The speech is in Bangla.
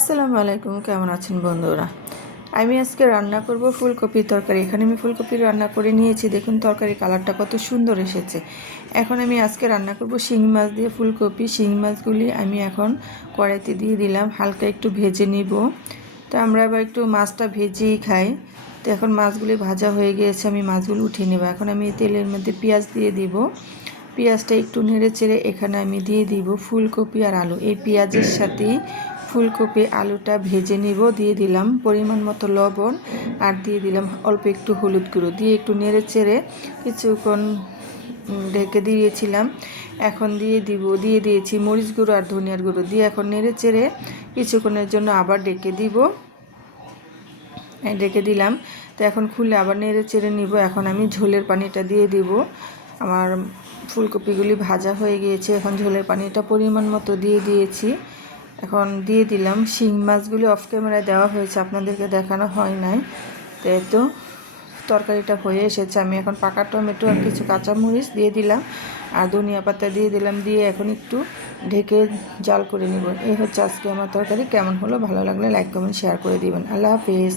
আসসালামু আলাইকুম, কেমন আছেন বন্ধুরা? আমি আজকে রান্না করব ফুলকপির তরকারি। এখানে আমি ফুলকপি রান্না করে নিয়েছি। দেখুন তরকারি কালারটা কত সুন্দর এসেছে। এখন আমি আজকে রান্না করব শিং মাছ দিয়ে ফুলকপি। শিং মাছগুলি আমি এখন কড়াইতে দিয়ে দিলাম, হালকা একটু ভেজে নিব। তো আমরা আবার একটু মাছটা ভেজেই খাই। তো এখন মাছগুলি ভাজা হয়ে গিয়েছে, আমি মাছগুলো উঠিয়ে নেব। এখন আমি তেলের মধ্যে পেঁয়াজ দিয়ে দিব। পেঁয়াজটা একটু নেড়ে চেড়ে এখানে আমি দিয়ে দিব ফুলকপি আর আলু। এই পেঁয়াজের সাথেই ফুলকপি আলুটা ভেজে নিব। দিয়ে দিলাম পরিমাণ মতো লবণ আর দিয়ে দিলাম অল্প একটু হলুদ গুঁড়ো, দিয়ে একটু নেড়ে চেড়ে কিছুক্ষণ ঢেকে দিয়েছিলাম। এখন দিয়ে দিয়েছি মরিচ গুঁড়ো আর ধনিয়ার গুঁড়ো, দিয়ে এখন নেড়ে চেড়ে কিছুক্ষণের জন্য আবার ঢেকে দিলাম। তো এখন খুলে আবার নেড়ে চেড়ে নিব। এখন আমি ঝোলের পানিটা দিয়ে দিব। আমার ফুলকপিগুলি ভাজা হয়ে গিয়েছে, এখন ঝোলের পানিটা পরিমাণ মতো দিয়ে দিয়েছি। এখন দিয়ে দিলাম শিং মাছগুলি। অফ ক্যামেরায় দেওয়া হয়েছে, আপনাদেরকে দেখানো হয় নাই। তো তরকারিটা হয়ে এসেছে। আমি এখন পাকা টমেটো আর কিছু কাঁচামরিচ দিয়ে দিলাম আর ধনিয়া পাতা দিয়ে দিলাম, দিয়ে এখন একটু ঢেকে জাল করে নিব। এই হচ্ছে আজকে আমার তরকারি। কেমন হলো, ভালো লাগলে লাইক কমেন্ট শেয়ার করে দিবেন। আল্লাহ হাফেজ।